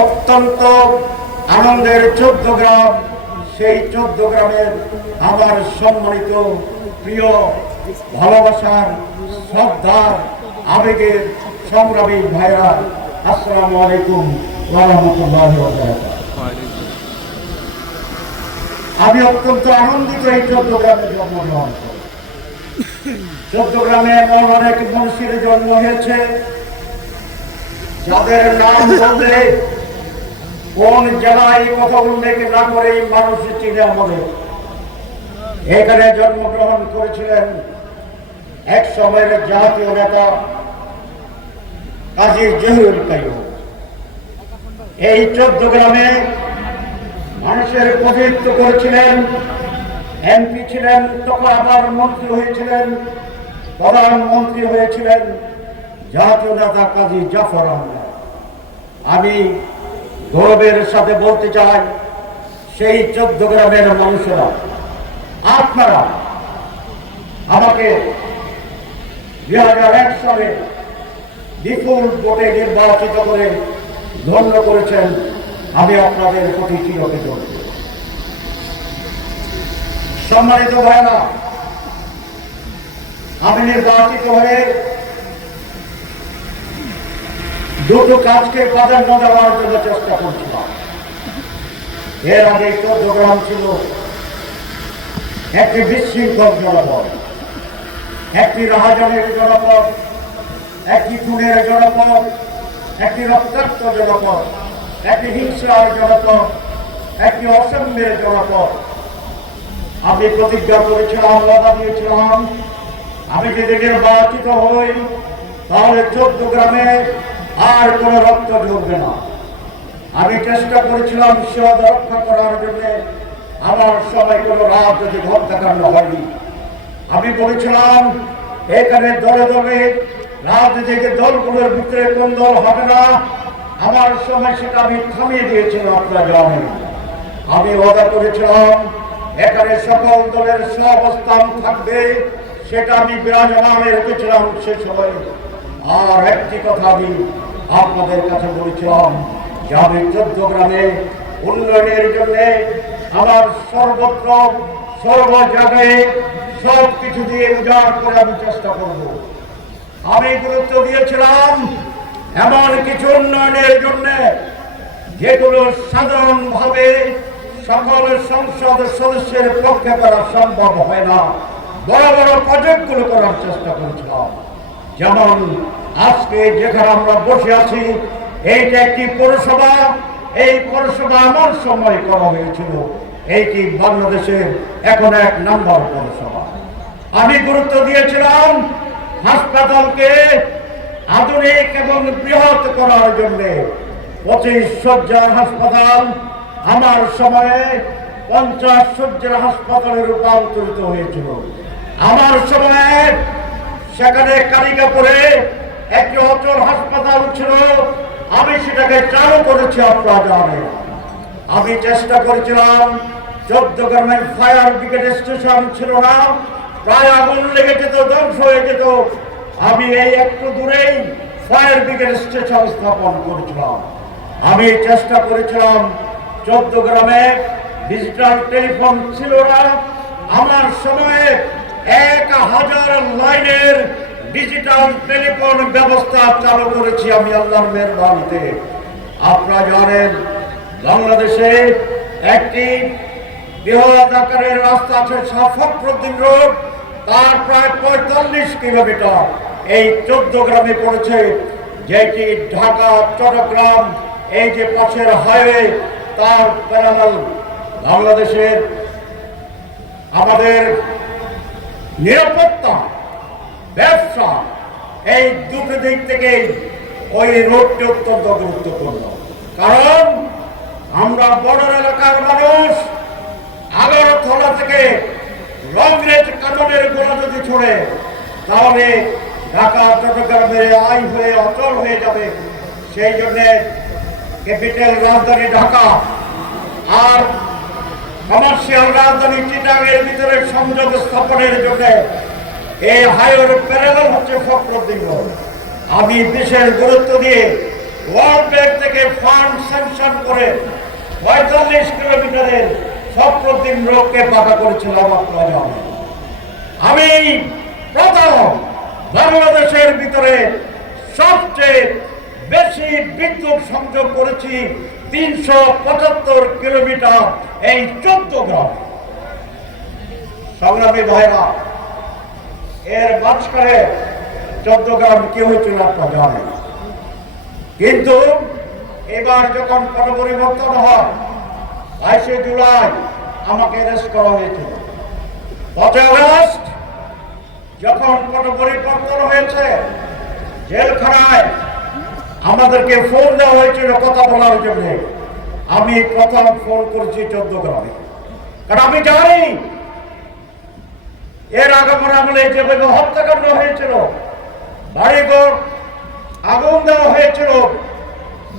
অত্যন্ত আনন্দের চোদ্দ গ্রাম, সেই চোদ্দ গ্রামের আমার সম্মানিত প্রিয় ভালোবাসার শ্রদ্ধার আবেগের সংগ্রামী ভাইরা, আসসালামু আলাইকুম রহমতুল্লাহ আমি অত্যন্ত আনন্দিত এই চোদ্দ গ্রামে জন্মগ্রহণ করে চোদ্দ গ্রামে এমন অনেক মনীষীর জন্ম হয়েছে, যাদের নাম বললে কোন জেলায় কথা উল্লেখ না করে এই মানুষ চিনে আমাদের এখানে জন্মগ্রহণ করেছিলেন এক সময়ের জাতীয় নেতা কাজী জহুরুল কাইম এই চোদ্দ গ্রামে মানুষের প্রতিনিধিত্ব করেছিলেন, এমপি ছিলেন, তখন আবার মন্ত্রী হয়েছিলেন, প্রধানমন্ত্রী হয়েছিলেন জাতীয় নেতা কাজী জাফর আহমেদ। আমি গৌরবের সাথে বলতে চাই, সেই চোদ্দ গ্রামের মানুষেরা, আপনারা আমাকে দুই হাজার এক সালে বিপুল ভোটে নির্বাচিত করে ধন্য করেছেন, আমি আপনাদের প্রতি চিরকৃতজ্ঞ। সম্মানিত ভাইরা আমি নির্বাচিত হয়ে দুটো কাজকে প্রাধান্য দেওয়ার জন্য চেষ্টা করছিলাম। এর আগে চোদ্দ গ্রাম ছিল একটি বিশৃঙ্খল জনপদ। একটি রাহাজানের জনপদ, একটি খুনের জনপদ, একটি রক্তাক্ত জনপদ, একটি হিংসার জনপদ, একটি অসম্যের জনপদ। আমি প্রতিজ্ঞা করেছিলাম, বাধা দিয়েছিলাম। আমি যদি নির্বাচিত হই, তাহলে চোদ্দ গ্রামে আর কোনো রক্ত ঝরবে না। আমি চেষ্টা করেছিলাম সেবা রক্ষা করার জন্য। আমার সময় কোনো রাজনৈতিক হত্যাকাণ্ড হয়নি। আমি বলেছিলাম, এখানে দলে দলে রাজনৈতিক দলগুলোর ভিতরে কোন দল হবে না। আমার সময় সেটা আমি থামিয়ে দিয়েছিলাম আপনারা জানেন। আমি ওয়াদা করেছিলাম, এখানে সকল দলের সহাবস্থান থাকবে, সেটা আমি বিরাজমান রেখেছিলাম সে সময়। আর একটি কথা আমি আপনাদের কাছে বলেছিলাম যে আমি চোদ্দ গ্রামে উন্নয়নের জন্য আমার সর্বত্র সর্ব জায়গায় সব কিছু দিয়ে উজাড় করে আমি চেষ্টা করব। আমি গুরুত্ব দিয়েছিলাম, এমন কিছু উন্নয়নের জন্য যেগুলো সাধারণভাবে সকল সংসদ সদস্যের পক্ষে করা সম্ভব হয় না। বড় বড় প্রজেক্টগুলো করার চেষ্টা করেছিলাম। যেমন আজকে যেখানে আমরা বসে আছি, এইটা একটি পৌরসভা, এই পৌরসভা আমার সময় করা হয়েছিল। এইটি বাংলাদেশের এখন এক নাম্বার পৌরসভা। আমি গুরুত্ব দিয়েছিলাম হাসপাতালকে আধুনিক এবং বৃহৎ করার জন্য। পঁচিশ শয্যার হাসপাতাল আমার সময়ে পঞ্চাশ শয্যার হাসপাতালে রূপান্তরিত হয়েছিল। আমার সময়ে সেখানে কালিকাপুরে একটি অচল হাসপাতাল ছিল। আমি সেটাকে চালু করেছি আপনারা আমি। চেষ্টা করেছিলাম চোদ্দ গ্রামের ফায়ার ব্রিগেড স্টেশন ছিল না, প্রায় আগুন লেগে যেত, ধ্বংস হয়ে যেত। আমি এই একটু দূরেই ফায়ার ব্রিগেড স্টেশন স্থাপন করেছিলাম। আমি চেষ্টা করেছিলাম চোদ্দ গ্রামে ডিজিটাল টেলিফোন ছিল না। আমার সময়ে এক হাজার লাইনের ডিজিটাল টেলিফোন ব্যবস্থা চালু করেছি আমি আল্লাহর মেহরবানিতে। আপনারা জানেন, বাংলাদেশে একটি বৃহৎ আকারের রাস্তা আছে সাফরুদ্দিন রোড, তার প্রায় পঁয়তাল্লিশ কিলোমিটার। এই চোদ্দ গ্রামে পড়েছে, যেটি ঢাকা, চট্টগ্রাম, এই যে পাশের হাইওয়ে, তার প্যারালাল। বাংলাদেশের আমাদের নিরাপত্তা, ব্যবসা, এই দুটো দিক থেকে ওই রোডটি অত্যন্ত গুরুত্বপূর্ণ। কারণ আমরা বর্ডার এলাকার মানুষ আগরতলা থেকে রংরেজ কাননের গোড়া যদি ছড়ে, তাহলে ঢাকা, চট্টগ্রামে আয় হয়ে অচল হয়ে যাবে। সেই জন্যে ক্যাপিটাল রাজধানী ঢাকা। আর কমার্শিয়াল রাজধানী চিটাগের ভিতরে সংযোগ স্থাপনের জন্য এই হাইওয়ের প্যারেলাল হচ্ছে ফখরুদ্দিন। আমি বিশেষ গুরুত্ব দিয়ে ওয়ার্ল্ড ব্যাংক থেকে ফান্ড স্যাংশন করে পঁয়তাল্লিশ কিলোমিটারের সপ্রতিম রোগকে বাধা করেছিলাম আপনারা আমি প্রথম বাংলাদেশের ভিতরে সবচেয়ে বেশি বিদ্যুৎ সংযোগ করেছি তিনশো পঁচাত্তর কিলোমিটার এই চোদ্দ গ্রাম। সংগ্রামী ভাইরা, এর মাঝখানে চোদ্দ গ্রাম কি হয়েছিল আপনারা জানেন? কিন্তু এবার যখন পট পরিবর্তন হয়, বাইশে জুলাই আমাকে অ্যারেস্ট করা হয়েছিল। পাঁচই আগস্ট যখন পট পরিবর্তন হয়েছে, জেলখানায় আমাদেরকে ফোন দেওয়া হয়েছিল কথা বলার জন্য। আমি প্রথম ফোন করছি চোদ্দ গ্রামে। কারণ আমি জানি, এর আগমন আমলে যেভাবে হত্যাকাণ্ড হয়েছিল, বাড়িঘর আগুন দেওয়া হয়েছিল,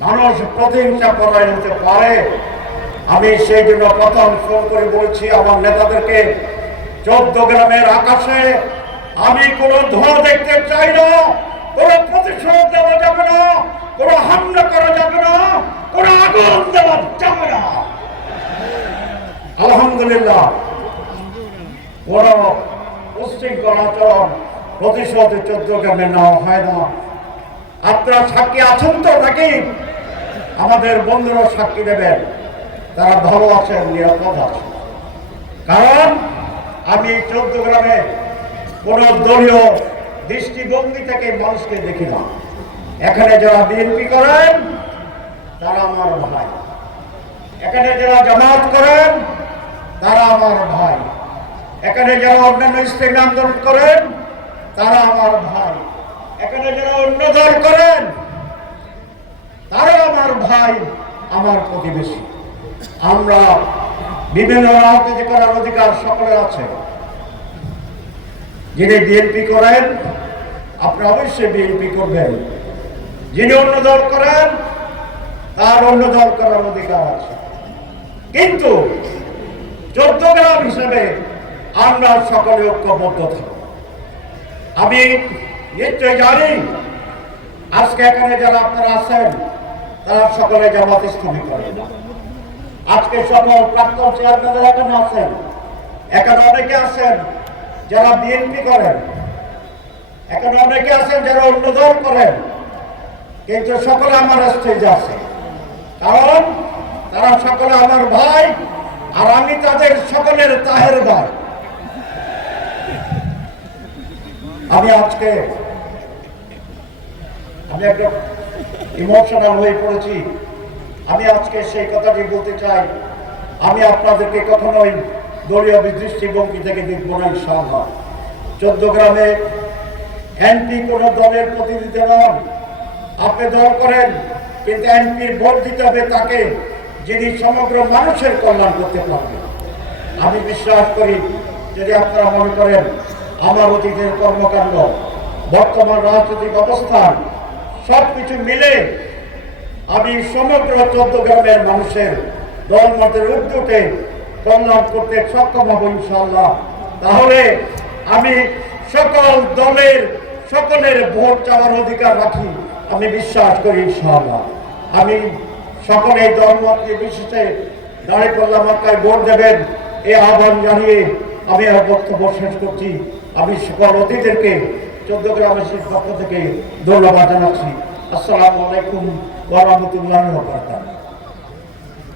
মানুষ প্রতিহিংসা করাই হতে পারে আমি সেই জন্য প্রথম ফোন করে বলছি আমার নেতাদেরকে, চোদ্দ গ্রামের আকাশে আমি কোনো ধোঁয়া দেখতে চাই না, কোনো প্রতিশোধ দেওয়া যাবে না কোনো হামলা করা যাবে না কোনো আগুন দেওয়া যাবে না আলহামদুলিল্লাহ। কোন উশৃঙ্খল আচরণ নেওয়া হয় না। আপনারা সাক্ষী আছেন তো নাকি? আমাদের বন্ধুরা সাক্ষী দেবেন। তারা ভালো আছেন, নিরাপদ আছেন। কারণ আমি চোদ্দ গ্রামে কোন দলীয় দৃষ্টিভঙ্গি থেকে মানুষকে দেখি না। এখানে যারা বিএনপি করেন, তারা আমার ভাই। এখানে যারা জামাত করেন আমার ভাই। এখানে যারা অন্যান্য ইসলামী আন্দোলন করেন, তারা আমার ভাই। এখানে যারা অন্য দল করেন, তারা আমার ভাই, আমার প্রতিবেশী। আমরা বিভিন্ন রাজনীতি করার অধিকার সকলের আছে। যিনি বিএনপি করেন আপনি অবশ্যই বিএনপি করবেন। যিনি অন্য দল করেন, তার অন্য দল করার অধিকার আছে। কিন্তু চোদ্দ গ্রাম হিসেবে আমরা সকলে ঐক্যবদ্ধ থাকব। আমি নিশ্চয় জানি, আজকে এখানে যারা আপনারা আছেন, তারা সকলে জামাত ইসলামী করেন আজকে সকল প্রাক্তন চেয়ারম্যানরা এখানে আছেন, এখানে অনেকে আছেন যারা বিএনপি করেন, এখানে অনেকে আছেন যারা অন্য দল করেন, কিন্তু সকলে আমার স্টেজে আছে। কারণ তারা সকলে আমার ভাই আর আমি তাদের সকলের তাহের ভাই আমি আজকে, আমি একটা ইমোশনাল হয়ে পড়েছি। আমি আজকে সেই কথাটি বলতে চাই। আমি আপনাদেরকে কখনোই দলীয় দৃষ্টিভঙ্গি থেকে দেখব না, ইনশাআল্লাহ। চোদ্দ গ্রামে এমপি কোন দলের প্রতিনিধি নন। আপনি দল করেন, কিন্তু এমপির ভোট দিতে হবে তাকে। যিনি সমগ্র মানুষের কল্যাণ করতে পারবে আমি বিশ্বাস করি, যদি আপনারা মনে করেন, আমার অতীতের কর্মকাণ্ড, বর্তমান রাজনৈতিক অবস্থান সব কিছু মিলে আমি সমগ্র চোদ্দ গ্রামের মানুষের দল মতের উদ্যোগে কল্যাণ করতে সক্ষম হব ইনশাল্লাহ তাহলে আমি সকল দলের, সকলের ভোট চাওয়ার অধিকার রাখি, আমি বিশ্বাস করি ইনশাআল্লাহ। আমি সকলে এই দলমত বিশেষে দাঁড়িয়ে পড়লাম আপনার ভোট দেবেন। এই আহ্বান জানিয়ে আমি আর বক্তব্য শেষ করছি। আমি সকল অতিথিদেরকে চোদ্দ গ্রামের পক্ষ থেকে ধন্যবাদ জানাচ্ছি। আসসালামু আলাইকুম ওরহমতুল্লাহ বরকাত